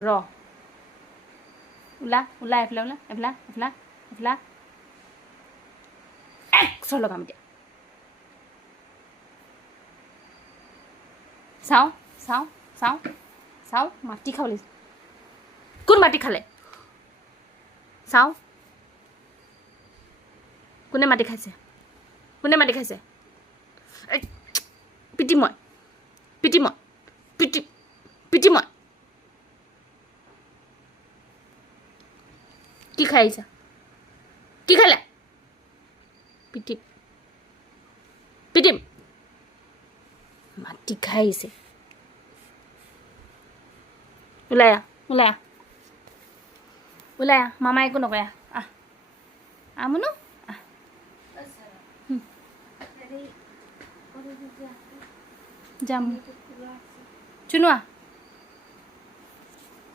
ৰ ওলা ওলা এফালে ওলা এফালা এফালা এফালা একচৰ লগাম এতিয়া চাওঁ চাওঁ চাওঁ চাওঁ মাটি খাবলৈ কোন মাটি খালে চাওঁ কোনে মাটি খাইছে কোনে মাটি খাইছে পিটিম মই পিটিম মই পিটিম পিটিম মই কি খাই আহিছা কি খালে পিটিম পিটিম মাটি খাই আহিছে ওলাই আহ ওলাই আহ ওলাই আহ মামা একো নকৰে আহ আমনো আহ যাম চুনুৱা